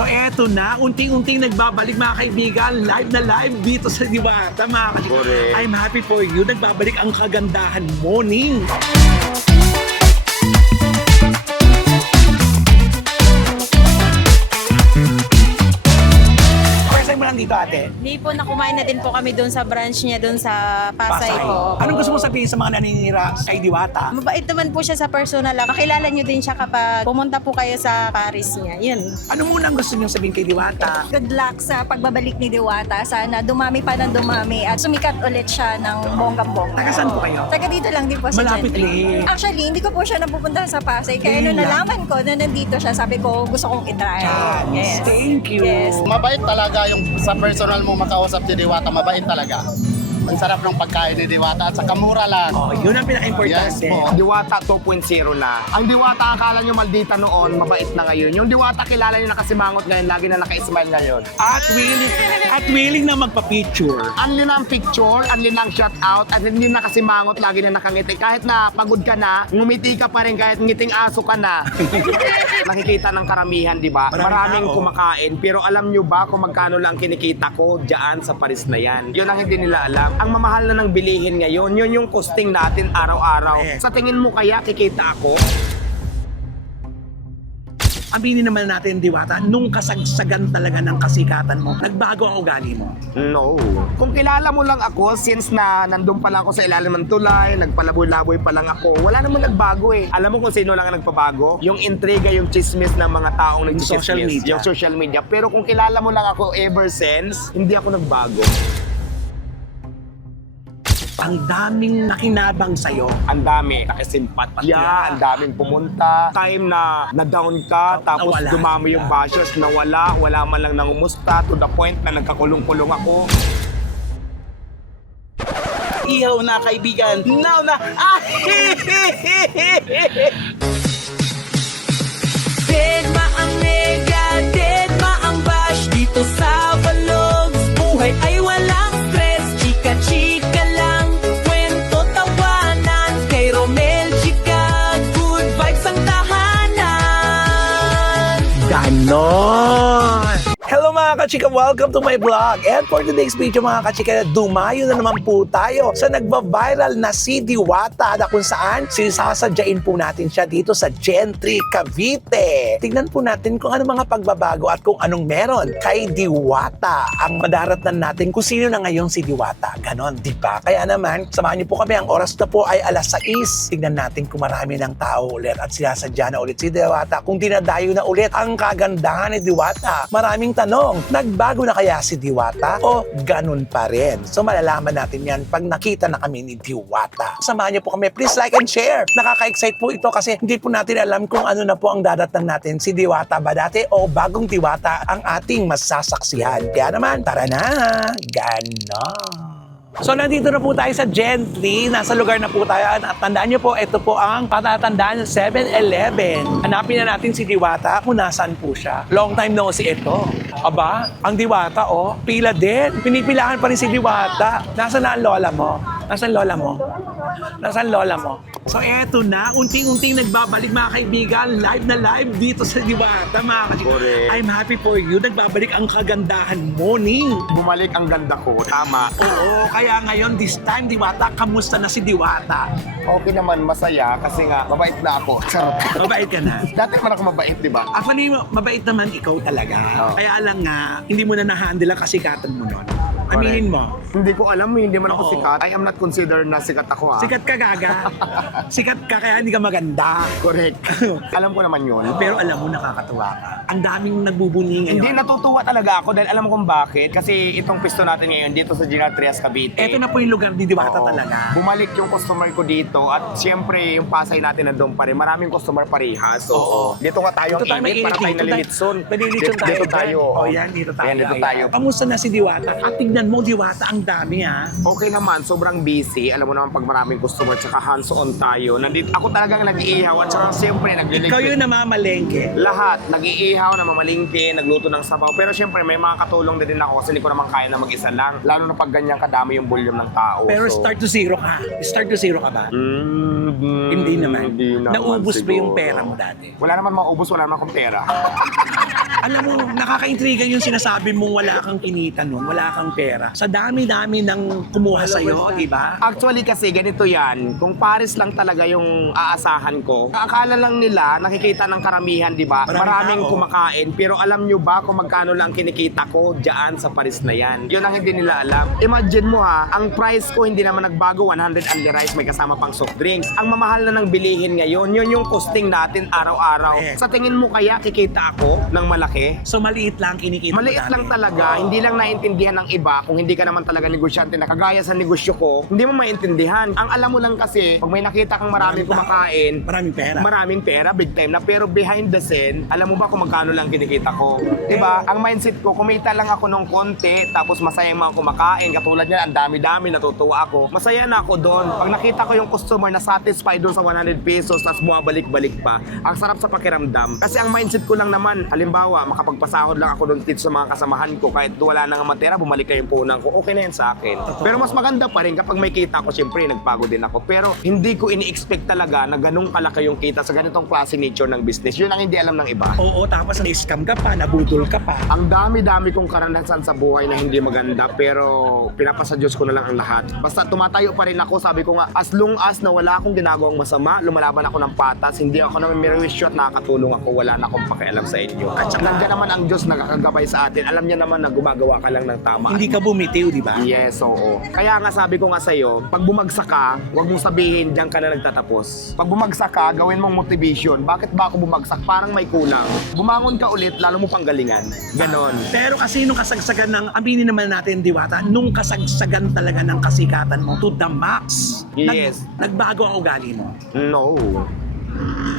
So eto na, unting-unting nagbabalik mga kaibigan, live na live dito sa Diwata mga kachika. Correct. I'm happy for you, nagbabalik ang kagandahan morning. First time mo lang dito ate? Hindi po, nakumain na din po kami doon sa branch niya doon sa Pasay po. Anong gusto mo sabihin sa mga naninira kay Diwata? Mabait naman po siya sa personal lang. Makilala niyo din siya kapag pumunta po kayo sa Paris niya. Yun. Ano muna ang gusto niyo sabihin kay Diwata? Good luck sa pagbabalik ni Diwata. Sana dumami pa ng dumami at sumikat ulit siya ng bonggang-bongga. Taga saan po kayo? Taga dito lang din po sa Malapit Gentry. din. Actually, hindi ko po siya napupunta sa Pasay. Kaya Yun nung lang. nalaman ko na nandito siya, sabi ko gusto kong itry. Yes. Thank you. Yes. Mabait talaga yung sa personal mo makausap si Diwata, mabait talaga. Ang sarap ng pagkain ni Diwata at saka mura lang. Oh, yun ang pinaka-importante. Yes po. Diwata 2.0 na. Ang Diwata akala nyo maldita noon, mabait na ngayon. Yung Diwata kilala nyo nakasimangot ngayon, lagi na naka-smile ngayon. At willing na magpa-picture. Anli na ang picture, anli na ang shout out, at hindi nakasimangot, lagi na nakangiti. Kahit na pagod ka na, ngumiti ka pa rin kahit ngiting aso ka na. Nakikita ng karamihan, di ba? Maraming Maraming tao. kumakain. Pero alam nyo ba kung magkano lang kinikita ko dyan sa Paris na yan? Yun ang hindi nila alam. Ang mamahal na ng bilihin ngayon, yun yung costing natin araw-araw. Correct. Sa tingin mo kaya kikita ako? Aminin naman natin, Diwata, nung kasagsagan talaga ng kasikatan mo, nagbago ang ugali mo. No. Kung kilala mo lang ako, since na nandun pa lang ako sa ilalim ng tulay, nagpalaboy-laboy pa lang ako, wala namang nagbago eh. Alam mo kung sino lang ang nagpabago? Yung intriga, yung chismis ng mga taong nag-chismis. social media. Yung social media. Pero kung kilala mo lang ako ever since, hindi ako nagbago. Ang daming nakinabang sa'yo. Ang dami. Nakisimpatya, ang daming pumunta. Time na na-down ka, tapos Nawala dumami sila. yung bashers, nawala, wala man lang nangumusta, to the point na nagkakulong-kulong ako. Ihaw na, kaibigan. Now na. Deadma ang nega, deadma ang bash. Dito sa Vlogs, buhay ay walang stress. Chika-chika lang, kwento tawanan. Kay Romel Chika, good vibes ang tahanan. Ganon! Hello mga kachika, welcome to my vlog. And for today's video mga kachika, dumayo na naman po tayo sa nagba-viral na si Diwata na kung saan sinasadyain po natin siya dito sa Gentry, Cavite. Tignan po natin kung ano mga pagbabago at kung anong meron kay Diwata. Ang madaratnan natin kung sino na ngayon si Diwata. Ganon, di ba? Kaya naman, samahan niyo po kami. Ang oras na po ay alas 6. Tignan natin kung marami ng tao ulit at sinasadya na ulit si Diwata. Kung dinadayo na ulit ang kagandahan ni Diwata. Maraming tanong, nagbago na kaya si Diwata o ganun pa rin? So malalaman natin yan pag nakita na kami ni Diwata. Samahan niyo po kami, please like and share. Nakaka-excite po ito kasi hindi po natin alam kung ano na po ang dadatang natin, si Diwata ba dati o bagong Diwata ang ating masasaksihan. Kaya naman, tara na! Ganon! So nandito na po tayo sa Gentry, nasa lugar na po tayo at tandaan nyo po, ito po ang patatandaan ng 7-Eleven. Hanapin na natin si Diwata kung nasaan po siya. Long time no see ito. Aba, ang Diwata oh, pila din. Pinipilahan pa rin si Diwata. Nasaan na ang lola mo? Nasaan lola mo? Nasaan lola mo? So eto na, unting-unting nagbabalik mga kaibigan, live na live dito sa Diwata mga kachika. Correct. I'm happy for you, nagbabalik ang kagandahan morning. Bumalik ang ganda ko, tama. Oo, kaya ngayon, this time, Diwata, kamusta na si Diwata? Okay naman, masaya kasi nga, mabait na ako. Charot. Mabait ka na. Dati man ako mabait, di ba? Actually, mabait naman ikaw talaga. Oo. Kaya lang nga, hindi mo na na-handle ang kasikatan mo nun. Aminin mo. Hindi ko alam, hindi man ako Oo. sikat. I am not considered na sikat ako, ha? Sikat ka, gaga. Sikat ka, kaya hindi ka maganda. Correct. Alam ko naman yun. Pero alam mo, nakakatuwa ka. Ang daming nagbubuni Hindi, ngayon. natutuwa talaga ako dahil alam mo kung bakit. Kasi itong pisto natin ngayon dito sa General Trias, Cavite. Ito na po yung lugar ni Diwata Oo. talaga. Bumalik yung customer ko dito at siyempre yung Pasay natin nandun pa rin. Maraming customer parehas. So, Oo. dito nga tayo ang Dito tayo init para tayo nalilitson. Nalilitson tayo. Dito tayo. Oh, yan, dito tayo. Ayan, dito Ayan. tayo. Kamusta na si Diwata? At tignan mo, Diwata, ang dami ha. Okay naman, sobrang busy. Alam mo naman pag maraming customer tsaka hands-on tayo. Nandito, ako talagang nag-iihaw at saka siyempre nagliligpit. Ikaw yung namamalengke. Lahat, nag-iihaw, namamalingki, nagluto ng sabaw. Pero siyempre may mga katulong na din ako kasi hindi ko naman kaya na mag-isa lang. Lalo na pag ganyan kadami yung volume ng tao. Pero So, start to zero ka. Start to zero ka ba? Hindi naman. Hindi naman Naubos ba yung siguro. pera mo dati? Wala naman maubos, wala naman akong pera. Alam mo, nakaka-intriga yung sinasabi mong wala kang kinita nun, wala kang pera. Sa dami-dami ng kumuha sa'yo, di ba? Actually kasi ganito yan, kung Paris lang talaga yung aasahan ko, akala lang nila nakikita ng karamihan, di ba? Maraming tao. kumakain, pero alam nyo ba kung magkano lang kinikita ko dyan sa Paris na yan? Yun ang hindi nila alam. Imagine mo ha, ang price ko hindi naman nagbago, 100 only rice, may kasama pang soft drinks. Ang mamahal na ng bilihin ngayon, yun yung costing natin araw-araw. Correct. Sa tingin mo kaya kikita ako ng malaki? So maliit lang kinikita mo Maliit dati. lang talaga, hindi lang naintindihan ng iba kung hindi ka naman talaga negosyante na kagaya sa negosyo ko, hindi mo maintindihan. Ang alam mo lang kasi, pag may nakita kang maraming kumakain, Maraming pera. maraming pera, big time na, pero behind the scene, alam mo ba kung magkano lang kinikita ko? Diba? Ang mindset ko, kumita lang ako ng konti, tapos masaya yung mga kumakain, katulad niya, ang dami-dami, natutuwa ako. Masaya na ako doon. Pag nakita ko yung customer na satisfied doon sa 100 pesos, tapos bumabalik-balik pa, ang sarap sa pakiramdam. Kasi ang mindset ko lang naman, halimbawa, makapagpasahod lang ako doon dito sa mga kasamahan ko, kahit wala nang matera, bumalik na yung punan ko, okay na yan sa akin. Pero mas maganda pa rin kapag may kita ko, siyempre, nagbago din ako. Pero hindi ko ini-expect talaga na ganun kalaki yung kita sa ganitong klase nature ng business. Yun ang hindi alam ng iba. Oo, tapos na-scam ka pa, nabudol ka pa. Ang dami-dami kong karanasan sa buhay na hindi maganda, pero pinapasa Diyos ko na lang ang lahat. Basta tumatayo pa rin ako, sabi ko nga, as long as na wala akong ginagawang masama, lumalaban ako ng patas, hindi ako naman mirawisyo at nakakatulong ako, wala na akong pakialam sa inyo. At saka nandiyan naman ang Diyos na kakagabay sa atin. Alam niya naman na gumagawa ka lang ng tama. Hindi ka bumitiw, di ba? Yes, oo. Kaya nga sabi ko nga sa'yo, pag bumagsak ka, huwag mong sabihin, diyan ka na nagtatapos. Pag bumagsak ka, gawin mong motivation. Bakit ba ako bumagsak? Parang may kulang. Bumangon ka ulit, lalo mo panggalingan. Ganon. Pero kasi nung kasagsagan ng, aminin naman natin, Diwata, nung kasagsagan talaga ng kasikatan mo to the max, Yes. nagbago ang ugali mo. No.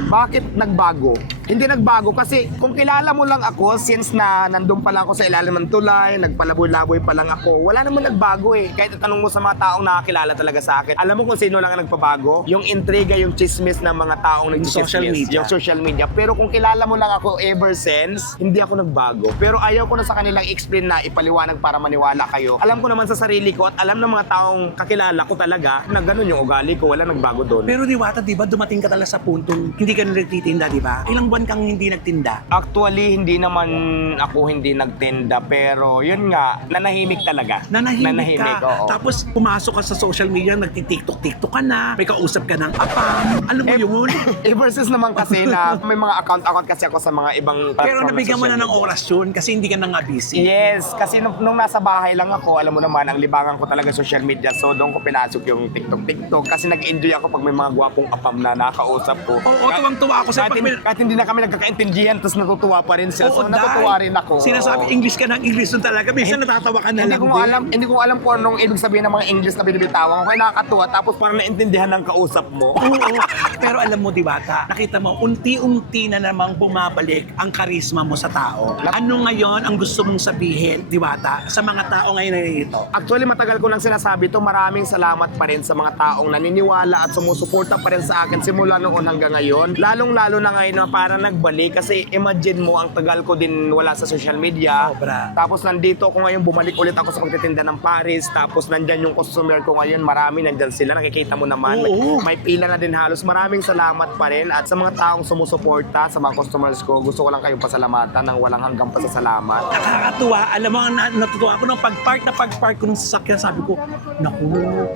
Bakit nagbago? Hindi nagbago kasi kung kilala mo lang ako since na nandun pa lang ako sa ilalim ng tulay, nagpalaboy-laboy pa lang ako, wala naman nagbago eh. Kahit tanong mo sa mga taong nakakilala talaga sa akin, alam mo kung sino lang ang nagpabago? Yung intriga, yung chismis ng mga taong nag-chismis. social media. Yung social media. Pero kung kilala mo lang ako ever since, hindi ako nagbago. Pero ayaw ko na sa kanilang explain na ipaliwanag para maniwala kayo. Alam ko naman sa sarili ko at alam ng mga taong kakilala ko talaga na ganun yung ugali ko, wala nagbago doon. Pero Diwata, di ba dumating ka talaga sa puntong hindi ka nagtitinda, di ba? Ilang buwan kang hindi nagtinda? Actually, hindi naman ako hindi nagtinda, pero yun nga, nanahimik talaga. Nanahimik ka. oo. Tapos pumasok ka sa social media, nagtitiktok-tiktok ka na, may kausap ka ng apam. Alam mo yun? Ever since naman kasi na may mga account kasi ako sa mga ibang Pero platform nabigyan mo social na ng media. oras yun kasi hindi ka na nga busy. Yes, kasi nung nasa bahay lang ako, alam mo naman, ang libangan ko talaga social media. So, doon ko pinasok yung TikTok. Kasi nag-enjoy ako pag may mga gwapong apam na nakausap ko. Oo, tuwang-tuwa ako sa Kahit hindi na kami nagkakaintindihan, tapos natutuwa pa rin siya. So, Oo, natutuwa dahil rin ako. Sinasabi English ka ng English nun talaga. Minsan natatawa ka na Hindi lang ko hindi ko alam kung anong ibig sabihin ng mga English na binibitawan ko. Kaya nakakatuwa, tapos parang naintindihan ng kausap mo. Oo. Pero alam mo, Diwata, nakita mo, unti-unti na namang bumabalik ang karisma mo sa tao. Ano ngayon ang gusto mong sabihin, Diwata, sa mga tao ngayon na dito? Actually, matagal ko nang sinasabi ito, maraming salamat pa rin sa mga taong naniniwala at sumusuporta pa rin sa akin simula noon hanggang ngayon. Lalong-lalo na ngayon na parang nagbalik kasi imagine mo, ang tagal ko din wala sa social media. Sobra. Tapos nandito ako ngayon, bumalik ulit ako sa pagtitinda ng Paris. Tapos nandyan yung customer ko ngayon, marami nandyan sila, nakikita mo naman. Oo. May pila na din halos. Maraming salamat pa rin. At sa mga taong sumusuporta, sa mga customers ko, gusto ko lang kayong pasalamatan ng walang hanggang pasasalamat. Nakakatuwa. Alam mo, natutuwa ako nung pag-park ko ng sasakyan, sabi ko, naku,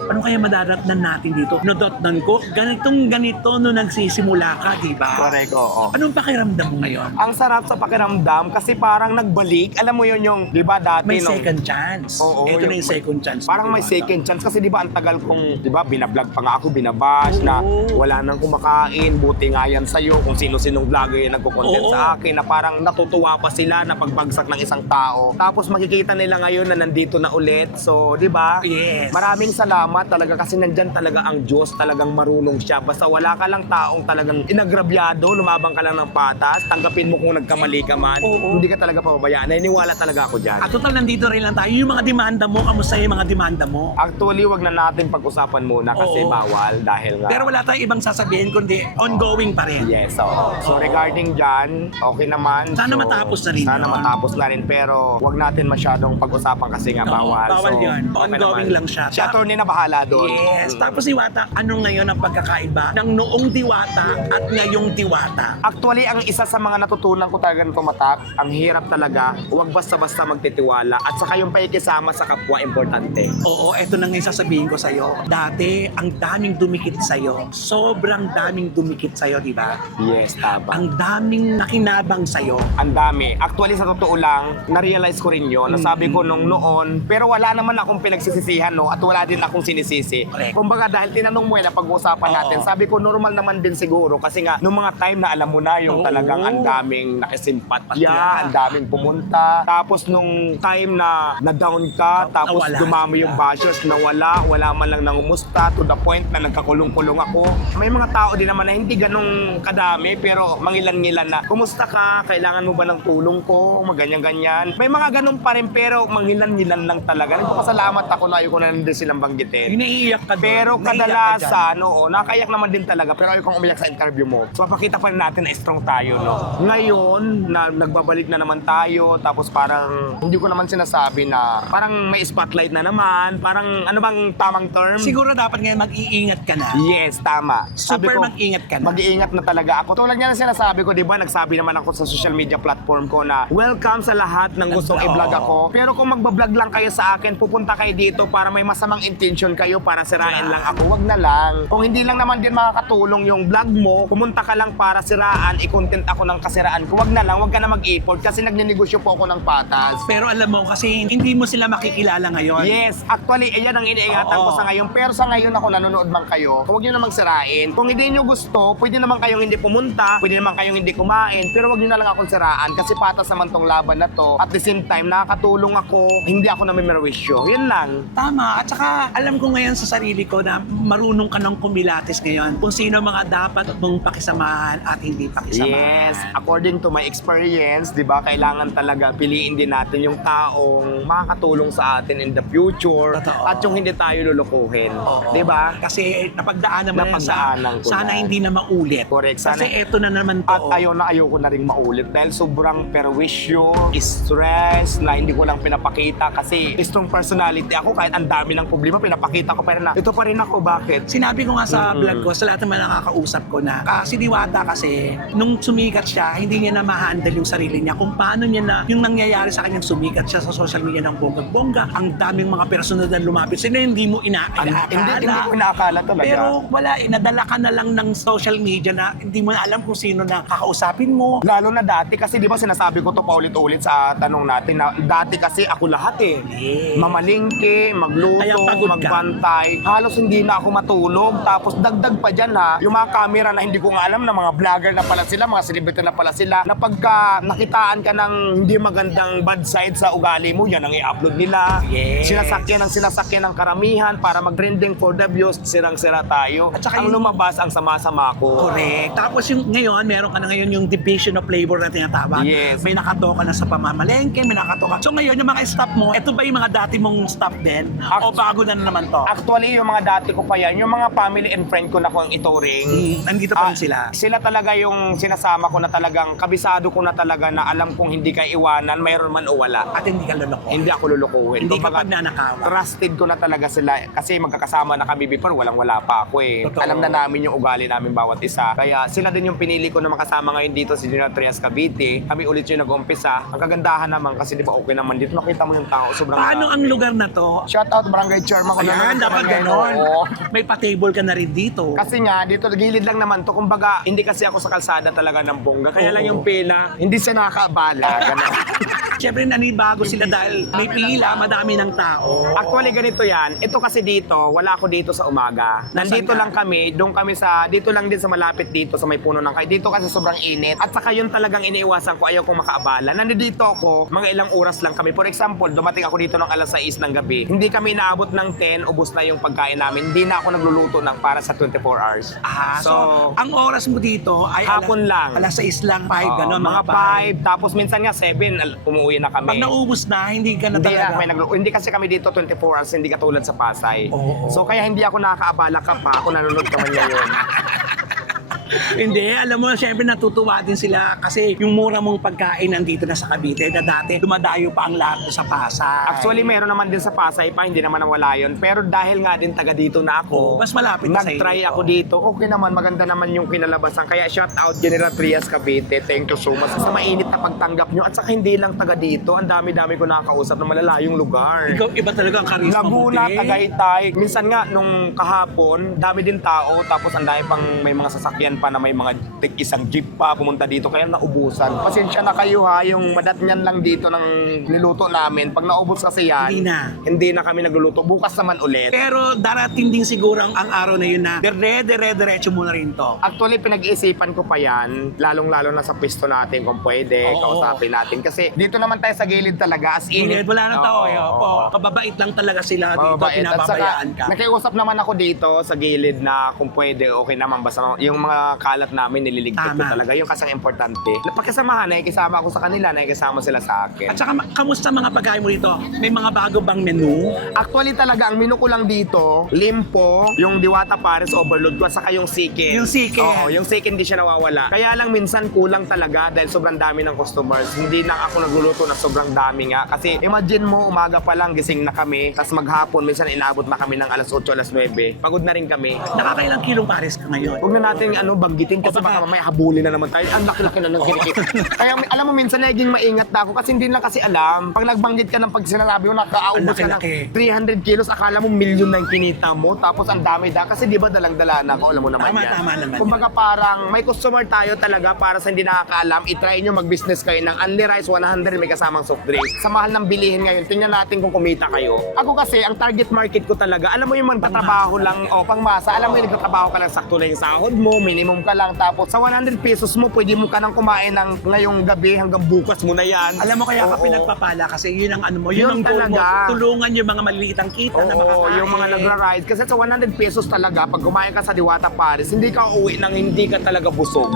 ano kaya madadatnan natin dito? Nadatnan ko, ganito nung nagsisimula ka, di ba? Correct, oo. Anong pakiramdam mo ngayon? Ang sarap sa pakiramdam kasi parang nagbalik. Alam mo yun yung, di ba dati May nung- second chance. Oo, Ito na yung second chance. Parang may Diwata. second chance kasi di ba ang tagal kong, di ba, binablog pa nga ako, binabash na Oo. wala nang kumakain, buti nga yan sa'yo, kung sino-sinong vlogger yung nagko-content Oo. sa akin, na parang natutuwa pa sila na pagbagsak ng isang tao. Tapos makikita nila ngayon na nandito na ulit. So, di ba? Yes. Maraming salamat talaga kasi nandyan talaga ang Diyos, talagang marunong siya. Basta wala ka lang taong talagang inagrabyado, lumabang ka lang ng patas, tanggapin mo kung nagkamali ka man, Oo. hindi ka talaga pababayaan. Naniniwala talaga ako dyan. At total, nandito rin lang tayo. Yung mga demanda mo, kamusta yung mga demanda mo? Actually, wag na natin pag-usapan muna kasi Oo. bawal dahil nga. Pero wala tayong ibang sasabihin kundi ongoing pa rin. Yes, oo. So regarding dyan, okay naman. Sana So, matapos na rin Sana yun. matapos na rin pero wag natin masyadong pag-usapan kasi nga Oo, bawal. bawal So, yun. okay Ongoing naman. lang siya. Si attorney na bahala doon. Yes. Tapos Diwata, ano ngayon ang pagkakaiba ng noong Diwata at ngayong Diwata? Actually, ang isa sa mga natutunan ko talaga ng tumatak, ang hirap talaga, huwag basta-basta magtitiwala. At saka yung pakikisama sa kapwa, importante. Oo, eto na nga yung sasabihin ko sa'yo. Dati, ang daming dumikit sa'yo. Sobrang daming dumikit sa'yo, di ba? Yes, tama. Ang daming nakinabang sa'yo. Ang dami. Actually, sa totoo lang, na-realize ko rin yun. Nasabi ko nung noon, pero wala naman akong pinagsisisihan, no? At wala din akong sinisisi. Correct. Kumbaga, dahil tinanong mo yan na pag-uusapan natin, sabi ko, normal naman din siguro. Kasi nga, nung mga time na alam mo na yung Oo. talagang ang daming nakisimpatya, Yeah. ang daming pumunta. Tapos nung time na na-down ka, tapos Nawala dumami sila. yung bashers, wala man lang nangumusta, to the point na nagkakulong-kulong ako. May mga tao din naman na hindi ganun kadami, pero mangilan-ngilan na, kumusta ka? Kailangan mo ba ng tulong ko? Maganyan-ganyan. May mga ganun pa rin, pero mangilan-ngilan lang talaga. Nagpapasalamat ako na ayoko na nandun silang banggitin. Naiiyak ka doon. Pero Naiiyak ka dyan. kadalasan, oo, nakayak naman din talaga. Pero ayokong umiyak sa interview mo. So, papakita pa rin natin na strong tayo, no? Ngayon, na nagbabalik na naman tayo, tapos parang, hindi ko naman sinasabi na, parang may spotlight na naman, parang, ano bang tamang term? Siguro dapat ngayon mag-iingat ka na. Yes, tama. Super mag-ingat ka na. Mag-iingat na talaga ako. Tulad nga na sinasabi ko, di ba, nagsabi naman ako sa social media platform ko na welcome sa lahat ng gustong Oo. i-vlog ako. Pero kung magbablog lang kayo sa akin, pupunta kayo dito para may masamang intention kayo para sirain lang ako. Wag na lang. Kung hindi lang naman din makakatulong yung vlog mo, pumunta ka lang para siraan, i-content ako ng kasiraan ko. Wag na lang, wag ka na mag-effort kasi nagnenegosyo po ako ng patas. Pero alam mo, kasi hindi mo sila makikilala ngayon. Yes, actually, iyan ang iniingatan ko Oo. sa ngayon. Pero sa ngayon ako, nanonood man kayo, huwag nyo namang sirain. Kung hindi nyo gusto, pwede naman kayong hindi pumunta, pwede naman kayong hindi kumain, pero huwag nyo na lang akong siraan kasi patas naman tong laban na to. At the same time, nakakatulong ako, hindi ako namimirwisyo. Yun lang. Tama. At saka, alam ko ngayon sa sarili ko na marunong ka ng kumilatis ngayon kung sino mga dapat mong pakisamahan at hindi pakisamahan. Yes, according to my experience, di ba, kailangan talaga piliin din natin yung taong makakatulong sa atin in the future Totoo. at yung hindi tayo lulukuhin. Di ba? Kasi napagdaanan mo na yan Napagdaanan ko sana na. hindi na maulit. Correct. Sana- Kasi eto na naman to. At ayoko na rin maulit dahil sobrang perwisyo, stress na hindi ko lang pinapakita kasi strong personality ako kahit ang dami ng problema pinapakita ko pero na ito pa rin ako, bakit? Sinabi ko nga sa vlog ko, sa lahat naman nakakausap ko na si Diwata kasi, nung sumikat siya, hindi niya na ma-handle yung sarili niya kung paano niya na, yung nangyayari sa kanyang sumikat siya sa social media ng bonggang-bongga, ang daming mga personal na lumapit sila, hindi mo Hindi inaakala. ko inaakala talaga. Pero wala, nadala ka na lang ng social media na hindi mo na alam kung sino na kakausapin mo. lalo na dati kasi di ba sinasabi ko to paulit-ulit sa tanong natin na dati kasi ako lahat eh. Yes. Mamalingke, Kaya magluto, pagod ka. magbantay. Halos hindi na ako matulog. Tapos dagdag pa dyan ha, yung mga camera na hindi ko nga alam na mga vlogger na pala sila, mga celebrity na pala sila, na pagka nakitaan ka ng hindi magandang bad side sa ugali mo, yan ang i-upload nila. Yes. Sinasakyan ng karamihan para mag-trending for the views, sirang-sira tayo. At saka ang yung- lumabas ang sama-sama ko. Correct. Tapos yung ngayon, meron ka na ngayon yung division of labor na tinatawag. Yes. May nakatoka na sa pamamalengke, may nakatoka. So ngayon, yung mga staff mo, eto ba yung mga dati mong staff din? O bago na naman to? Actually, yung mga dati ko pa yan, yung mga family and friend ko na kung ituring, Nandito pa rin sila. Sila talaga yung sinasama ko na talagang, kabisado ko na talaga na alam kong hindi ka iwanan, mayroon man o wala. At hindi ka luloko. Hindi ako lulukuhin. Hindi ka Kumbaga, pagnanakawan. trusted ko na talaga sila kasi magkakasama na kami before, walang-wala pa ako eh. Totoo. Alam na namin yung ugali namin bawat isa. Kaya sila din yung pinili ko na makasama ngayon dito, si Gina Trias Cavite. Kami ulit yung nag-umpisa. Ang kagandahan naman kasi di ba okay naman dito. Nakita mo yung tao, sobrang Paano ang lugar na to? Shout out Barangay Chairman ko. Ayan, dapat ganon. May pa-table ka na rin dito. Kasi nga, dito gilid lang naman to. Kumbaga, hindi kasi ako sa kalsada talaga ng bongga. Kaya lang Oo. yung pila, hindi siya nakakabala. Ganun. Siyempre, nanibago sila dahil may pila, madami ng tao. Actually, ganito yan. Ito kasi dito, wala ako dito sa umaga. Nandito ka? lang kami, doon kami dito lang din sa malapit dito sa may puno ng kahoy. Dito kasi sobrang init. At saka yun talagang iniiwasan ko, ayaw kong makaabala. Nandito ako, mga ilang oras lang kami. For example, dumating ako dito ng alas 6 ng gabi. Hindi kami inaabot ng 10, ubos na yung pagkain namin. Hindi na ako nagluluto ng para sa 24 hours. So, ang oras mo dito ay Hapon lang. Alas 6 lang, 5, gano'n, mga 5. Tapos minsan nga 7, umuwi na kami. Pag naubos na, hindi ka na Hindi, talaga. hindi kasi kami dito 24 hours, hindi katulad sa Pasay. Oo. So kaya hindi ako nakakaabala ka pa, ako nanonood ka man ngayon. Hindi, alam mo, syempre natutuwa din sila kasi yung mura mong pagkain nandito na sa Cavite na dati dumadayo pa ang lahat sa Pasay. Actually, meron naman din sa Pasay pa, hindi naman nawala yun. Pero dahil nga din taga dito na ako, mas malapit na sa'yo nag-try dito. ako dito. Okay naman, maganda naman yung kinalabasan. Kaya shout out General Trias Cavite. Thank you so much sa mainit na pagtanggap nyo. At saka hindi lang taga dito, ang dami-dami ko nakakausap ng malalayong lugar. Ikaw, iba talaga ang karisma mo Laguna, din. Tagaytay. Minsan nga, nung kahapon, dami din tao. Tapos ang dami pang may mga sasakyan pa na may mga isang jeep pa pumunta dito. Kaya naubusan. Pasensya na kayo ha, yung madatnyan lang dito ng niluto namin. Pag naubos kasi yan, hindi na kami nagluluto. Bukas naman ulit. Pero darating din siguro ang araw na yun na diretso mo na rin to. Actually, pinag-iisipan ko pa yan, lalong-lalo na sa pwesto natin kung pwede, Oo. kausapin natin. Kasi dito naman tayo sa gilid talaga, as in. Init, wala na tao. Oo. Kababait lang talaga sila dito, Mababait. At saka, pinababayaan ka. nakiusap naman ako dito sa gilid na kung pwede, okay naman. Basta yung mga kalat namin, nililigpit ko Tama. talaga. Yung kasang importante. Napakisamahan, nakikisama ako sa kanila, nakikisama sila sa akin. At saka, kamusta mga pagkain mo dito? May mga bago bang menu? Actually talaga, ang menu ko lang dito, limpo, yung Diwata Pares Overload ko, at saka yung sikin. Yung sikin. Oo, yung sikin di siya nawawala. Kaya lang minsan kulang talaga dahil sobrang dami ng customers. Hindi lang ako nagluluto na sobrang dami nga. Kasi imagine mo, umaga pa lang gising na kami, tapos maghapon, minsan inaabot na kami ng alas 8, alas 9. Pagod na rin kami. Nakakailang kilong pares ka ngayon? Huwag na natin banggitin kasi baka mamaya habulin na naman tayo. Ang laki-laki na ng kinikit. Kaya alam mo, minsan naging maingat na ako kasi hindi lang kasi alam. Pag nagbanggit ka ng pag sinasabi mo, nakaaubos ka ng laki-laki. 300 kilos, akala mo milyon na yung kinita mo. Tapos ang dami da. Kasi di ba dalang-dala na ako, alam mo naman yan. Tama naman. Kumbaga parang may customer tayo talaga para sa hindi nakakaalam, itry nyo mag-business kayo ng only rice 100 may kasamang soft drinks. Sa mahal ng bilihin ngayon, tingnan natin kung kumita kayo. Ako kasi, ang target market ko talaga, alam mo yung magtatrabaho lang, pangmasa, alam mo yung nagtatrabaho ka lang, sakto na yung sahod mo, minimum ka lang, tapos sa 100 pesos mo, pwede mo ka nang kumain ng ngayong gabi hanggang bukas mo na yan. Alam mo kaya ka Oo. pinagpapala kasi yun ang ano mo, yun ang Yun goal mo. talaga. Tulungan yung mga maliliitang kita na Oo, makakain. yung mga nagra-ride. Kasi sa 100 pesos talaga, pag kumain ka sa Diwata Paris, hindi ka uuwi nang hindi ka talaga busog.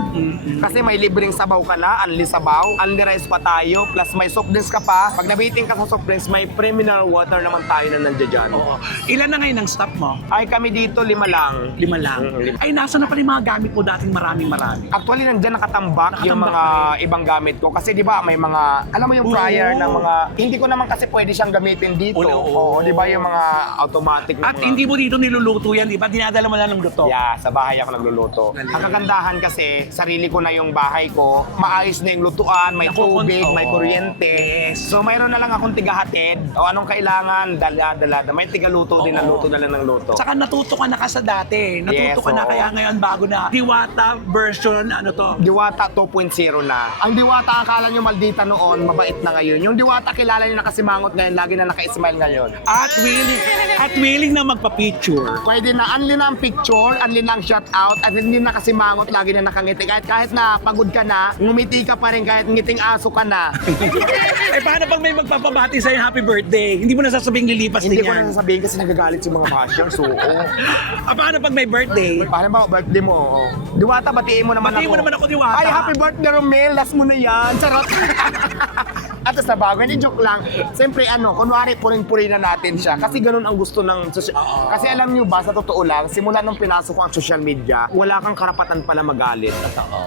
Kasi may libreng sabaw ka na, unli sabaw, unli rice pa tayo, plus may soft drinks ka pa. Pag nabiting ka sa soft drinks, may mineral water naman tayo na nandiyan dyan. Oo. Ilan na ngayon ang staff mo? Ay, kami dito, 5 lang. 5 lang. Lima. Ay, nasa na pala yung mga gamit mo dating marami. Actually, nandiyan nakatambak yung Nakatambak mga ibang gamit ko. Kasi di ba may mga, alam mo yung fryer Oo. ng mga, hindi ko naman kasi pwede siyang gamitin dito. Oo. Oo, di ba yung mga automatic na At mga... hindi mo dito niluluto yan, di ba? Dinadala mo lang ng luto. Yeah, sa bahay ako nagluluto. Galing. Ang kagandahan kasi, sarili ko na yung bahay ko, maayos na yung lutuan, may tubig, may kuryente. Yes. So mayroon na lang akong tigahatid. O anong kailangan, dala. May tigaluto din, Oo. naluto na lang ng luto. Saka natuto ka na ka sa dati. Natuto Yes, ka na oo. kaya ngayon bago na Diwata version, ano to? Diwata 2.0 na. Ang Diwata, akala nyo maldita noon, mabait na ngayon. Yung Diwata, kilala nyo nakasimangot ngayon, lagi na naka-smile ngayon. At willing na magpa-picture. Pwede na, unli na ang picture, unli na ang shout out, at hindi na nakasimangot, lagi na nakangiti. Kahit na pagod ka na, ngumiti ka pa rin, kahit ngiting aso ka na. Eh paano pag may magpapabati sa'yo happy birthday? Hindi mo na sasabing lilipas Hindi din ko yan. na sasabihin kasi nagagalit yung mga bashers, oo. Paano pag may birthday? Paano ba, birthday mo, oo. Diwata, batiin mo naman Batiin ako. mo naman ako, Diwata. Ay, happy birthday, Romel. Last mo na yan. Charot. At sa bago, hindi joke lang. Siyempre, kunwari, puring-puri na natin siya. Kasi ganun ang gusto ng... Kasi alam nyo ba, sa totoo lang, simula nung pinasok ko ang social media, wala kang karapatan pala magalit.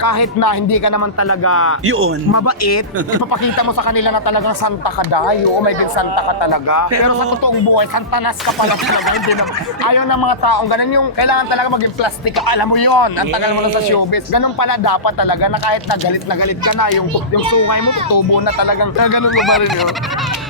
Kahit na hindi ka naman talaga Yun. mabait, ipapakita mo sa kanila na talagang santa ka dahil. Oo, may santa ka talaga. Pero sa totoong buhay, santanas ka pala talaga. Hindi na, ayaw ng mga taong ganun yung kailangan talaga maging plastic ka. Alam mo yon, ang tagal mo na sa showbiz. Ganun pala dapat talaga na kahit na galit ka na, yung sungay mo tutubo na talagang ganun mo ba rin yun?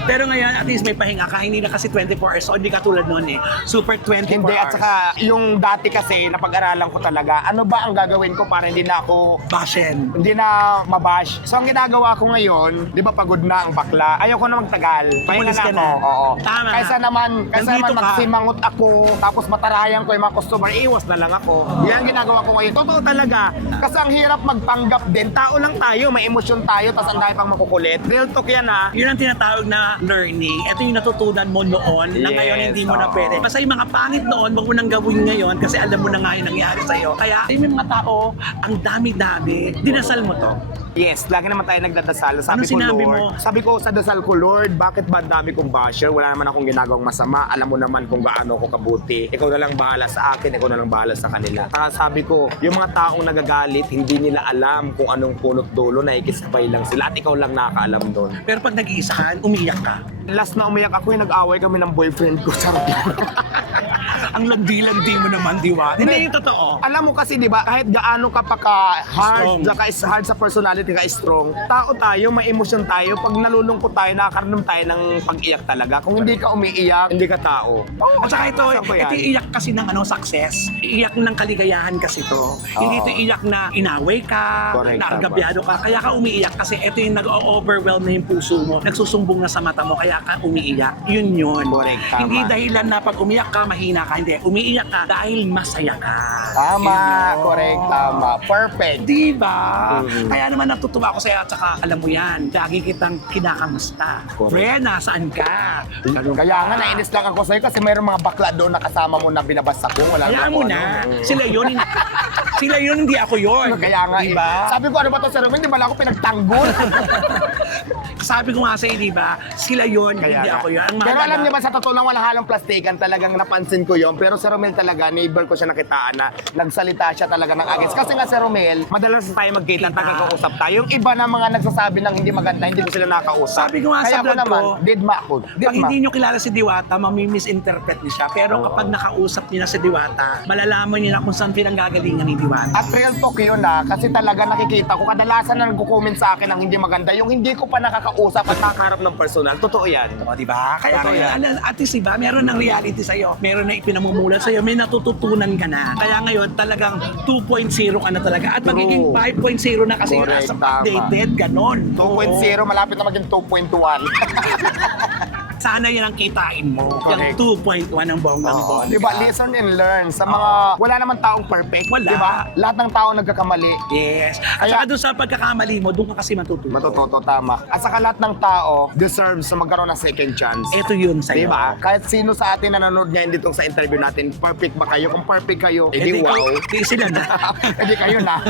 Pero ngayon, at least may pahinga ka. Hindi na kasi 24 hours. So, hindi ka tulad noon eh. Super 24 Hindi, hours. at saka yung dati kasi napag-aralan ko talaga, ano ba ang gagawin ko para hindi na ako Bashen. hindi na mabash. So ang ginagawa ko ngayon, di ba pagod na ang bakla, ayaw ko na magtagal. Pahinga Umalis na ka ako. na. Oo. Tama. Kaysa naman Nandito ka. magsimangot ako, tapos matarayan ko yung mga customer, iwas na lang ako. Yan ang ginagawa ko ngayon. Totoo talaga. Kasi ang hirap magpanggap din. Tao lang tayo, may emosyon tayo, tapos ang dami pang makukulit. Real talk yan ha. Yun ang tinatawag na learning. Ito yung natutunan mo noon na Yes, ngayon hindi mo na oo. pwede. Basta yung mga pangit noon, wag mo nang gawin ngayon kasi alam mo na nga yung nangyari sa'yo. Kaya may mga tao, ang dami-dami, dinasal mo to. Yes, lagi naman tayo nagdadasal. Ano sinabi mo? Sabi ko sa dasal ko, Lord, bakit ba ang dami kong basher? Wala naman akong ginagawang masama. Alam mo naman kung gaano ako kabuti. Ikaw na lang bahala sa akin, ikaw na lang bahala sa kanila. Sabi ko, yung mga taong nagagalit, hindi nila alam kung anong punot dulo, nakikisabay lang sila at ikaw lang nakakaalam doon. Pero pag nag-iisa ka, umiyak ka. Last na umiyak ako, yung nag-away kami ng boyfriend ko. Sarap lang. Ang landi-landi mo naman, Diwata. Hindi yung totoo. Alam mo kasi, di ba, kahit gaano ka pa ka-hard, Strong. hard sa personality, ka-strong, tao tayo, may emosyon tayo. Pag nalulungkot tayo, nakakaramdam tayo ng pag-iyak talaga. Kung hindi ka umiiyak, hindi ka tao. At saka ito, Saan ko yan? ito iyak kasi ng success. Iyak ng kaligayahan kasi to. Hindi ito iyak na inaway ka, Correct, na agabyado ka. Kaya ka umiiyak kasi ito yung nag-overwhelm na yung puso mo. Nagsusumbong na sa mata mo, kaya ka umiiyak. Yun yun. Correct, tama. Hindi dahilan na pag umiyak ka, mahina ka. Hindi, umiiyak ka dahil masaya ka. Tama, Yun yun. correct, tama. Perfect. Di ba? Kaya naman natutuwa ako sa'yo at saka alam mo yan, lagi kitang kinakamusta. Correct. Fred, nasaan ka? Ganun Kaya ka. nga, nainis lang ako sa'yo kasi mayroong mga bakla doon na kasama mo na binabasa ko. Wala Kaya na mo ako, na. ano. Sila yun. Sila yun, hindi ako yun. Kaya nga, diba? sabi ko, ano ba to, Sir Romel? Di ba lang ako pinagtanggol? Sabi ko nga sa'yo, diba? Sila yun, hindi nga. ako yun. Ang Pero mahalaga- alam niyo ba, sa totoo lang, wala halong plastikan. Talagang napansin ko yun. Pero si Romel talaga, neighbor ko siya nakitaan na nagsalita siya talaga ng agis. Kasi nga si Romel, madalas tayo magkita at nakakausap tayo. Yung iba na mga nagsasabi ng hindi maganda, hindi ko sila nakakausap. Sabi ko nga Kaya sa ako vlog naman, ko, didma ako. Pag Didma. hindi nyo kilala si Diwata, mami-misinterpret niya siya. Pero kapag nakausap niyo na si Diwata, malalaman niyo na kung saan pinanggagalingan ni Diwata. At real talk yun kasi talaga nakikita ko, kadalasan na nagko-comment sa akin ng hindi maganda, yung hindi ko pa nakakausap at nakaharap ng personal. Totoo yan. O, diba? Kaya Totoo yan. ngayon, at least, diba, meron ng reality sa'yo. Meron na ipinamumulat sa'yo. May natututunan ka na. Kaya ngayon, talagang 2.0 ka na talaga. At magiging 5.0 na kasi Correct, as of tama. updated, ganon. 2.0, malapit na maging 2.1. Sana yan ang kitain mo. Correct. Yung 2.1 ang bonggang Oo, bong. diba? Listen and learn. Sa mga, wala naman taong perfect. Wala. Diba? Lahat ng tao nagkakamali. Yes. At Kaya- saka doon sa pagkakamali mo, doon ka kasi matututo. Matututo, tama. At saka lahat ng tao deserves na magkaroon ng second chance. Ito yun sa'yo. Diba? Kahit sino sa atin na nanonood ngayon dito sa interview natin, perfect ba kayo? Kung perfect kayo, edi wow. Di sila na. Edi kayo na.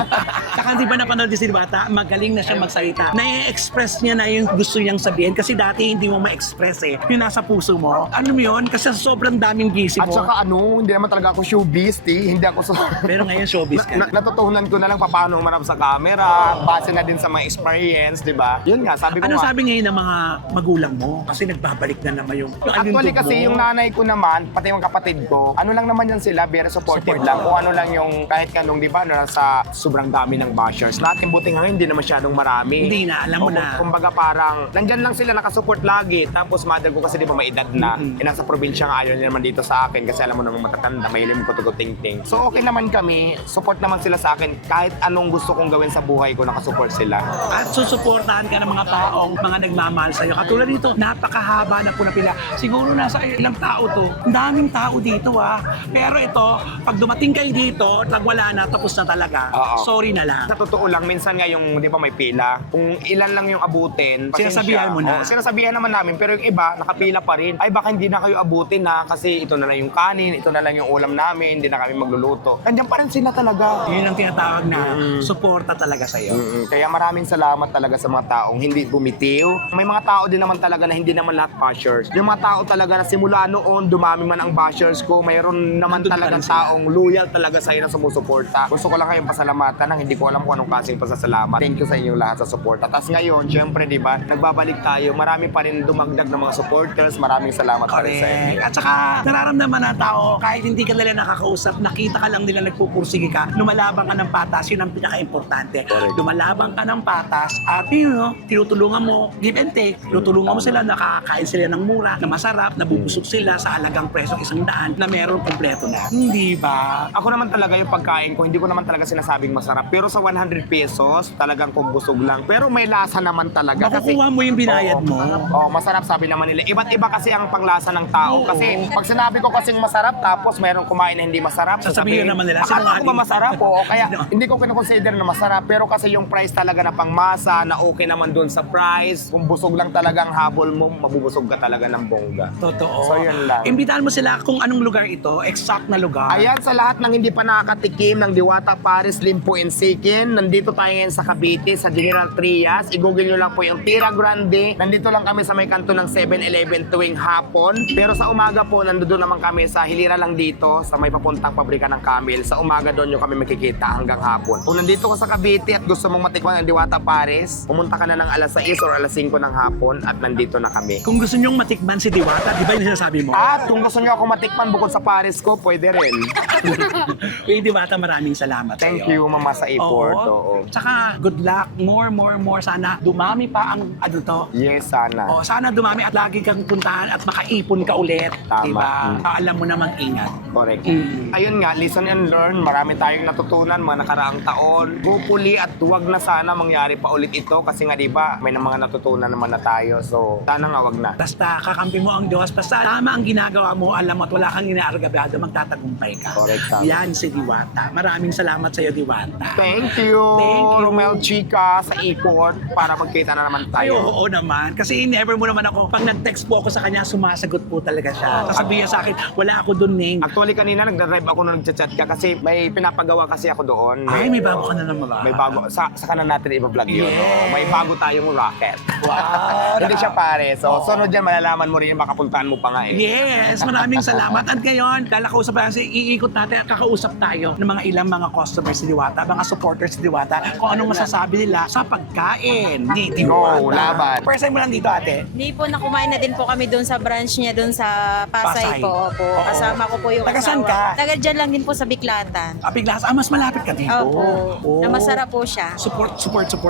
Saka di ba napanood din si Bata, magaling na siya magsalita. Na-express niya na yung gusto niyang sabihin kasi dati hindi mo ma-express eh. Yung nasa puso mo. Ano mo yun? Kasi sobrang daming busy At mo. saka hindi naman talaga ako showbiz, hindi ako so... Pero ngayon showbiz ka. Natutunan ko na lang paano umarap sa camera, base na din sa mga experience, di ba? Yun nga, sabi ko Ano nga. sabi ngayon ng mga magulang mo? Kasi nagbabalik na naman yung Actually alindog kasi mo. yung nanay ko naman, pati yung kapatid ko, ano lang naman yan sila, very supportive lang. Kung ano lang yung, kahit kanong, di ba, sa sobrang dami ng bashers. Lahat yung buting hangin, hindi na masyadong marami. Hindi na, alam mo na. Kumbaga parang, nandyan lang sila nakasupport lagi. Tapos mother ko kasi di ba may edad na, nasa probinsya nga, ayaw niya naman dito sa akin kasi alam mo naman matatanda, mahilim ko ting-ting. So okay naman kami, support naman sila sa akin. Kahit anong gusto kong gawin sa buhay ko, nakasupport sila. At susuportahan ka ng mga taong mga nagmamahal sa'yo. Katulad dito, napakahaba na po na pila. Siguro nasa ilang tao to. Ang daming tao dito Pero ito, pag dumating kayo dito, pag wala na, tapos na talaga. Oo. Sorry na lang. Sa totoo lang, minsan nga yung, di ba may pila, kung ilan lang yung abutin, pasensya. Sinasabihan mo na. Oo, sinasabihan naman namin, pero yung iba, nakapila pa rin. Ay, baka hindi na kayo abutin kasi ito na lang yung kanin, ito na lang yung ulam namin, hindi na kami magluluto. Nandiyan pa rin sila talaga. Yun ang tinatawag na suporta talaga sa'yo. Kaya maraming salamat talaga sa mga taong hindi bumitiw. May mga tao din naman talaga na hindi naman lahat bashers. Yung mga tao talaga na simula noon, dumami man ang bashers ko, mayroon naman Nandun pa talagang rin sila. taong loyal talaga sa'yo na sumusuporta. Gusto ko lang kayong pasalamatan ng hindi ko alam kung anong klaseng pasasalamat. Thank you sa inyo lahat sa suporta. Tapos ngayon, syempre, di ba, nagbabalik tayo, marami pa rin dumagdag ng mga supporters. Maraming salamat pa rin sa inyo. Correct. At saka, nararamdaman ng tao, kahit hindi ka nila nakakausap, nakita ka lang nila nagpupursige ka, lumalabang ka ng patas, yun ang pinaka-importante. Correct. Lumalabang ka ng patas, at yun, tinutulungan mo, give and take, tinutulungan mo sila, nakakain sila ng mura, na masarap, nabubusog sila sa alagang presyo 100 na meron kompleto na. Hindi ba? Ako naman talaga yung pagkain ko, hindi ko naman talaga sinasabing masarap. Pero sa 100 pesos, talagang kumbusog lang. Pero may lasa naman talaga. Makukuha mo yung binayad Oo. mo. Oo, masarap sabi naman nila. Iba't iba kasi ang panglasa ng tao. Kasi pag sinabi ko kasing masarap, tapos mayroong kumain na hindi masarap. Sasabihin naman nila, akala ko ba sinungaling. masarap? Oo, kaya hindi ko kinoconsider na masarap. Pero kasi yung price talaga na pangmasa, na okay naman dun sa price. Kung busog lang talaga ang habol mo, mabubusog ka talaga ng bongga. Totoo. So, yun lang. Imbitahan mo sila kung anong lugar ito, exact na lugar. Ayan, sa lahat ng hindi pa nakakatikim ng Diwata Paris Limpo and Sikin, nandito tayo ngayon sa Cavite, sa General Trias. I-google nyo lang po yung Tira Grande. Nandito lang kami sa may kanto ng 7-Eleven tuwing hapon. Pero sa umaga po, nandoon naman kami sa hilira lang dito, sa may papuntang pabrika ng Camel. Sa umaga doon nyo kami makikita hanggang hapon. Kung nandito ka sa Cavite at gusto mong matikman ang Diwata Paris, pumunta ka na ng alas 6 or alas 5 ng hapon at nandito na kami. Kung gusto nyong matikman si Diwata, di ba yung sinasabi mo? At kung gusto nyo ako matikman bukod sa Paris ko, pwede rin. Kay Diwata, maraming salamat Thank sa'yo. you, Mama sa Iport. Oo. Tsaka, good luck. More. Sana dumami pa ang ano to. Yes, sana. O, sana dumami at lagi kang puntahan at makaipon ka ulit. Tama. Diba? Alam mo namang ingat. Correct. Mm. Ayun nga, listen and learn. Marami tayong natutunan mga nakaraang taon. Hopefully at huwag na sana mangyari pa ulit ito kasi nga diba, may mga natutunan naman na tayo. So, sana nga wag na. Basta kakampi mo ang Diyos. Basta tama ang ginagawa mo. Alam mo at wala kang inaargabado, magtatagumpay ka. Correct, tama. Yan si Diwata. Maraming salamat sa iyo, Diwata. Thank you, Thank you. Romel Chica sa Iport para magkita na naman Ay, tayo. oo naman. Kasi never mo naman ako, pag nag-text po ako sa kanya, sumasagot po talaga siya. Sasabihin sa akin, wala ako doon, Ning. Actually, kanina nagdadrive ako nung nagchat-chat ka kasi may pinapagawa kasi ako doon. Ay, may bago ka na naman ba? May bago. Sa kanan natin i-vlog yun. Yes. No? May bago tayong rocket. Wow. Hindi siya pare. So, sunod dyan, malalaman mo rin yung makapuntahan mo pa nga eh. Yes, maraming salamat. At ngayon, lalakausap natin, iikot natin at kakausap tayo ng mga ilang mga customers ni Diwata, mga supporters ni Diwata, kung anong masasabi nila sa pagkain ni Diwata. Go, laban. First time mo lang dito, ate? Hindi po, nakumain na din po kami doon sa branch niya doon sa Pasay. Pasay po. Opo. Oo. Kasama ko po yung Taga saan asawa. ka? Taga dyan lang din po sa Biklatan. Apiglas, mas malapit ka dito. Opo. Oo. Na masarap po siya. Support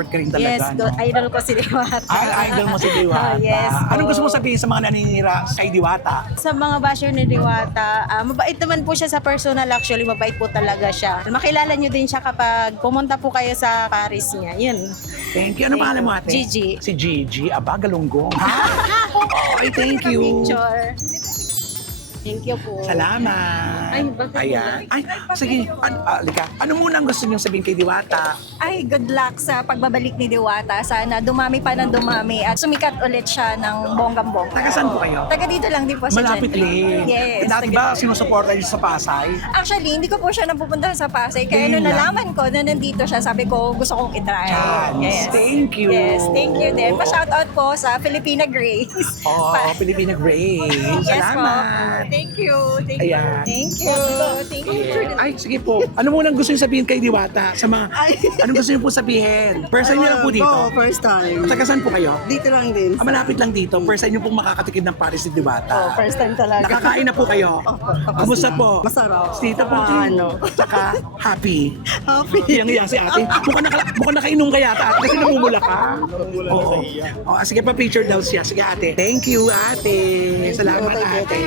ka rin talaga. Yes, no? idol ko si Diwata. Ay, idol mo si Diwata. Yes. Anong po. gusto mo sabihin sa mga naninira kay Diwata? Sa mga basher ni Diwata, mabait naman po siya sa personal. Actually, mabait po talaga siya. Makilala niyo din siya kapag pumunta po kayo sa Paris niya. Yun. Thank you. Ano Thank pangalan mo, you. ate? Gigi. Si Gigi. Aba, galunggong. Ay, thank you. Picture. Thank you po. Salamat. Ay, bakit Ayan. Ay, sige. Halika. Ano muna ang gusto niyong sabihin kay Diwata? Ay, good luck sa pagbabalik ni Diwata. Sana dumami pa ng dumami at sumikat ulit siya ng bonggang-bongga. Taga saan po kayo? Taga dito lang din po sa Malapit Gentry. din. Yes. Dati taga ba dito. sinusuporta niyo sa Pasay? Actually, hindi ko po siya napupunta sa Pasay. Kaya Ngayon nung lang. nalaman ko na nandito siya, sabi ko gusto kong itry. Chance. Thank you. Yes, thank you din. Pa-shoutout po sa Filipina Grace. Oo, Pilipina Grace. Yes po. Salamat. Thank you. Ayan. Thank you. Thank you. Ay, sige po. Ano muna ang gusto niyo sabihin kay Diwata? Sa mga, anong gusto niyo po sabihin? First time niyo lang po dito? Oo, first time. Taga saan po kayo? Dito lang din. Malapit lang dito. First time niyo pong makakatikim ng Paris ni Diwata. Oh, first time talaga. Nakakain na po kayo? Tapos Kumusta na. po? Masarap. Tita po, Ano? Tsaka happy. Happy. Iyang-iya si ate. Mukhang nakainom kaya ate kasi namumula ka. Oo. Oh, sige pa picture daw siya. Sige ate. Thank you ate. Salamat ate.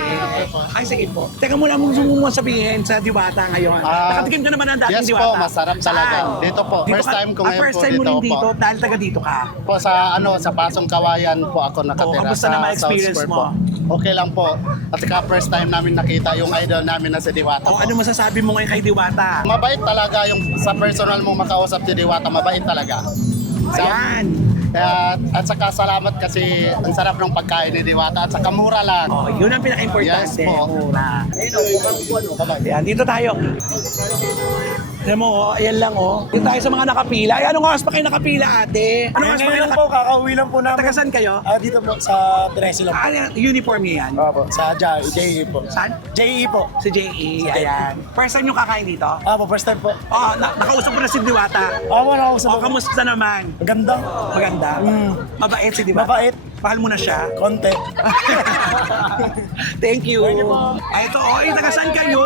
Ay sige po. Teka muna mo sabihin sa Diwata ngayon. Nakatikim ka naman ng dating Yes Diwata. po, masarap talaga. Saan? Dito po. First time ko ngayon First po time mo dito rin po. dito dahil taga dito ka. Po sa Pasong Kawayan po ako nakatira kamusta sa naman South experience Square mo? po. Okay lang po. At saka first time namin nakita yung idol namin na si Diwata O po. ano masasabi mo ngayon kay Diwata? Mabait talaga yung sa personal mong makausap si Diwata, mabait talaga. Ayan. At saka salamat kasi ang sarap ng pagkain ni Diwata at saka mura lang. Oh, yun ang pinaka-importante. Yes po. Mura. Ayan, dito tayo. Alam mo, oh, ayan lang, oh. Dito tayo sa mga nakapila. Ay, anong oras pa kayo nakapila, ate? Anong oras pa kayo Ngayon po, kakauwi lang po namin. Taga saan kayo? Dito po, sa Dressy lang po. Ah, uniform niyo yan? Opo, sa JE po. Saan? JE po. Si J.E. Ayan. First time yung kakain dito? Po, first time po. Oh, nakausap ko na si Diwata. Nakausap Oh, po. kamusta naman? Maganda. Maganda? Mabait si Diwata? Mabait. Mahal mo na siya? Konti. Thank you. Ay, ito, oh, taga saan kayo?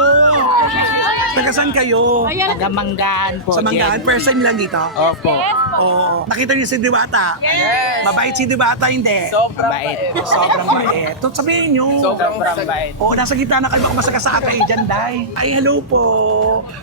Taga saan kayo? Taga Manggaan po. Sa Manggaan, first time lang dito? Opo. Oo. Nakita niyo si Diwata? Yes! Mabait si Diwata, hindi? Sobrang bait. Sobrang bait. Ito, sabihin niyo. Sobrang bait. Oo, nasa gitna na kayo. Baka masakasakay dyan, Day. Ay, hello po.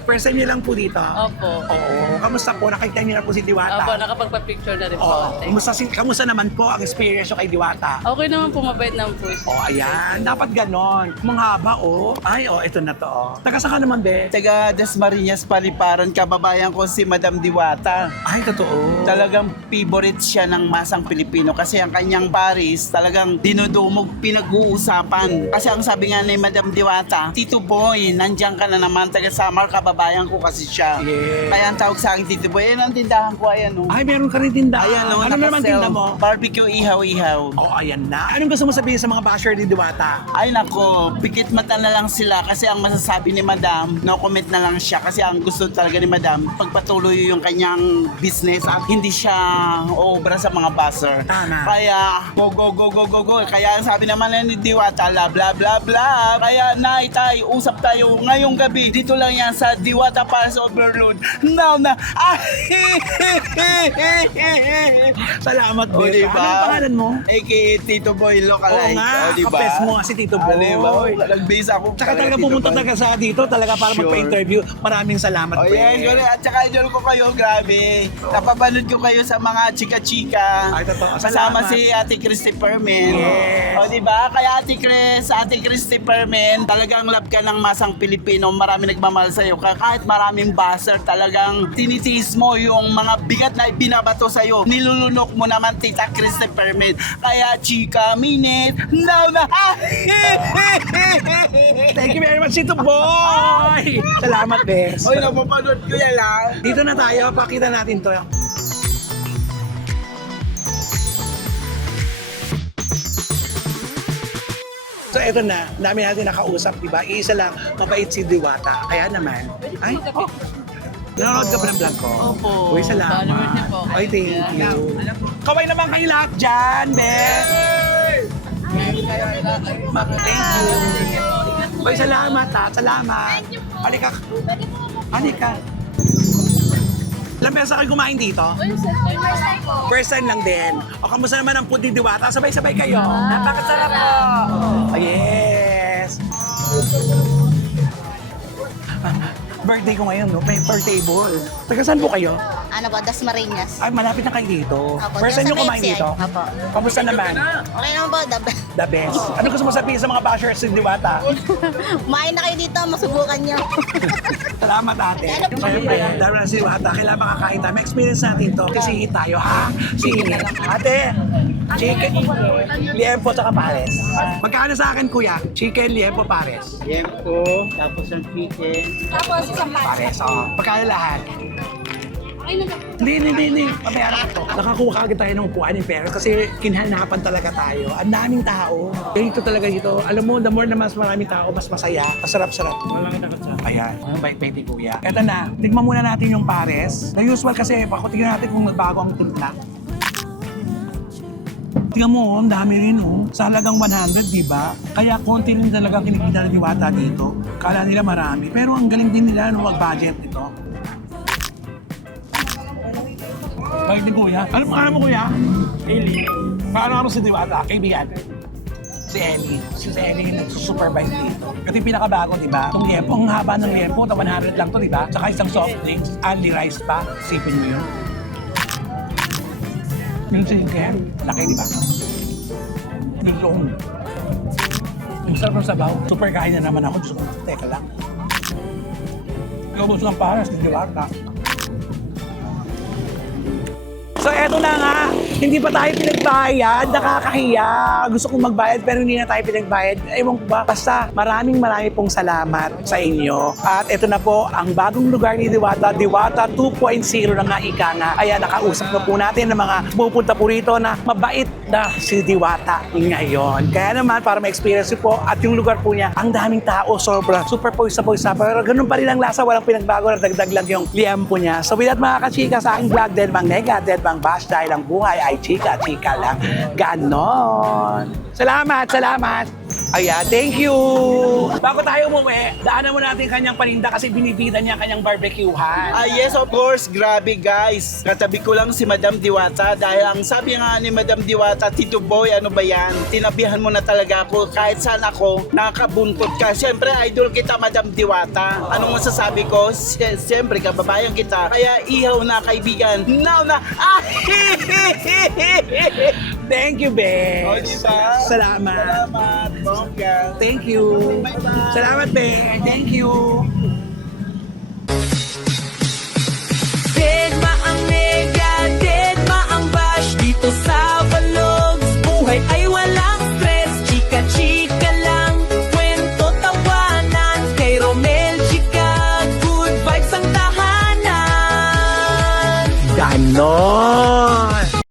First time niyo lang po dito? Opo. Oo. Kamusta po? Nakita niyo na po si Diwata? Opo, nakapagpa-picture na rin po. Oo. Kamusta naman po ang experience niyo kay kay Diwata? Okay naman po, mabait naman po siya. Oh, ayan. Dapat ganon. Manghaba, oh. Ay, oh, ito na to, oh. Taga saan ka naman, be? Taga Dasmariñas, Paliparan, kababayan ko si Madam Diwata. Ay, totoo. Talagang favorite siya ng masang Pilipino kasi ang kanyang Paris talagang dinudumog pinag-uusapan. Kasi ang sabi nga ni Madam Diwata, Tito Boy, nandiyan ka na naman, taga Samar, kababayan ko kasi siya. Yes. Kaya ang tawag sa akin, Tito Boy, ayan ang tindahan ko, ayan o. Ay, meron ka rin tindahan. Ayan o, Ano naman nakasell. tinda mo? Barbecue ihaw-ihaw. Oh, ayan na. Anong gusto mo sabihin sa mga basher ni Diwata? Ay nako, pikit mata na lang sila kasi ang masasabi ni Madam, no comment na lang siya kasi ang gusto talaga ni Madam, pagpatuloy yung kanyang business at hindi siya obra sa mga buzzer. Tama. Kaya, go, go, go, go, go, go. Kaya ang sabi naman ni Diwata, bla, bla, bla, bla. Kaya, Nay, Tay, usap tayo ngayong gabi. Dito lang yan sa Diwata Paris Overload. Now na, Salamat, O, be. diba? Anong pangalan mo? A.K.A. Tito Boy Oo Localite. nga, O, diba? kapes mo si Tito Boy. Diba? Nag-base ako. Tsaka talaga pumunta talaga sa dito talaga para Sure. magpa-interview. Maraming salamat, Oh, be. yes, ganun. At saka idol ko kayo, grabe. Napapanood ko kayo sa mga chika-chika. Ay, totoo. Kasama Salamat. si Ate Christy Permen. Yes. O, diba? Kaya Ate Christy Permen, talagang love ka ng masang Pilipino. Marami nagmamahal sa'yo. Kahit maraming buzzer, talagang tinitiis mo yung mga bigat na binabato sa'yo. Nilulunok mo naman, Tita Christy Permen. Kaya, chika, minute, now na. Thank you very much, Tito Boy! Salamat, bes. Oy, napapanood ko yan lang. Dito na tayo, pakita natin to. So eto na, dami natin nakausap, di ba? Isa lang, mabait si Diwata. Kaya naman, ay, oh, nanonood ka pa ng vlog ko? Opo. Uy, salamat. Follower niyo po. Ay, thank you. Kaway naman kayo lahat dyan, bes. Thank you. Uy, salamat ha, salamat. Halika. Halika. Ilang beses kayo kumain dito? First time lang din. O, kamusta naman ang food ni Diwata? Sabay-sabay kayo. Napakasarap po. Oh, yes. Birthday ko ngayon, no? May per table. Taga saan po kayo? Ano po, Dasmariñas. Ay, malapit na kayo dito. Opo, First time dyan nyo sa kumain Pepsi, dito? Opo. Kamusta naman? Okay naman po, The best. Ano gusto mo sabihin sa mga bashers ni Diwata? kumain na kayo dito, masubukan nyo. Salamat ate. Siyempre, dahil na si Diwata, kailangan makakain tayo. May experience natin to. Kasi tayo, ha? Sige. Ate, chicken, liempo, tsaka pares. Magkano sa akin, kuya? Chicken, liempo, pares. Yempo, tapos ang chicken. Pares, oh. Magkano lahat? Hindi. Pabayaran ko to. Nakakuha agad tayo ng upuan ng pera kasi kinahanapan talaga tayo. Ang daming tao. Ganito talaga dito. Alam mo, the more na mas maraming tao, mas masaya. Masarap-sarap. Malaki na katsa. Ayan. Ang bait-bait ni kuya. Eto na. Tignan muna natin yung pares. Na usual kasi, tignan natin kung nagbago ang timpla. Tingnan mo, ang dami rin, oh. Sa halagang 100, di ba? Kaya konti rin talaga kinikita ng Diwata dito. Kala nila marami. Pero ang galing din nila nung mag-budget ito. Bait ni kuya. Ano pangalan mo, kuya? Eli. Paano si Diwata? Kaibigan. Si Ellie. Si Ellie nagsusupervise dito. Ito yung pinakabago, di ba? Itong liempo, ang haba ng liempo, 100 lang to, di ba? Tsaka isang soft drinks, only rice pa. Sipin mo yun. Yung chicken, laki, di ba? Yung zone. Yung sarap ng sabaw. Super kain na naman ako. Diyos ko, teka lang. Ikaw gusto ng pares, di ba? So eto na nga, hindi pa tayo pinagbayad, nakakahiya. Gusto kong magbayad pero hindi na tayo pinagbayad. Ewan ko ba, basta maraming pong salamat sa inyo. At eto na po, ang bagong lugar ni Diwata, Diwata 2.0 na nga ika nga. Kaya nakausap na po natin ng mga pupunta po rito na mabait na si Diwata ngayon. Kaya naman, para ma-experience po at yung lugar po niya, ang daming tao, sobra, super poise na poise na. Pero ganun pa rin ang lasa, walang pinagbago na dagdag lang yung liempo niya. So with that mga kachika, sa aking vlog, Dead Bang Nega, Dead Bang Bash, dahil ang buhay ay chika-chika lang. Ganon. Salamat. Ayan, thank you. Bago tayo umuwi, daanan mo natin kanyang paninda kasi binibida niya kanyang barbecuehan. Ah, yes, of course. Grabe, guys. Katabi ko lang si Madam Diwata dahil ang sabi nga ni Madam Diwata, Tito Boy, ano ba yan? Tinabihan mo na talaga ako. Kahit saan ako, nakakabuntot ka. Siyempre, idol kita, Madam Diwata. Anong masasabi ko? Siyempre, kababayan kita. Kaya ihaw na, kaibigan. Now na, Thank you, Be. O, diba? Salamat. Salamat, bongga. Thank you. Salamat, Be. Thank you. Deadma ang nega, deadma ang bash. Dito sa Vlogs, buhay ay walang stress. Chika-chika lang, kwento tawanan. Kay Romel Chika, good vibes ang tahanan. Ganon.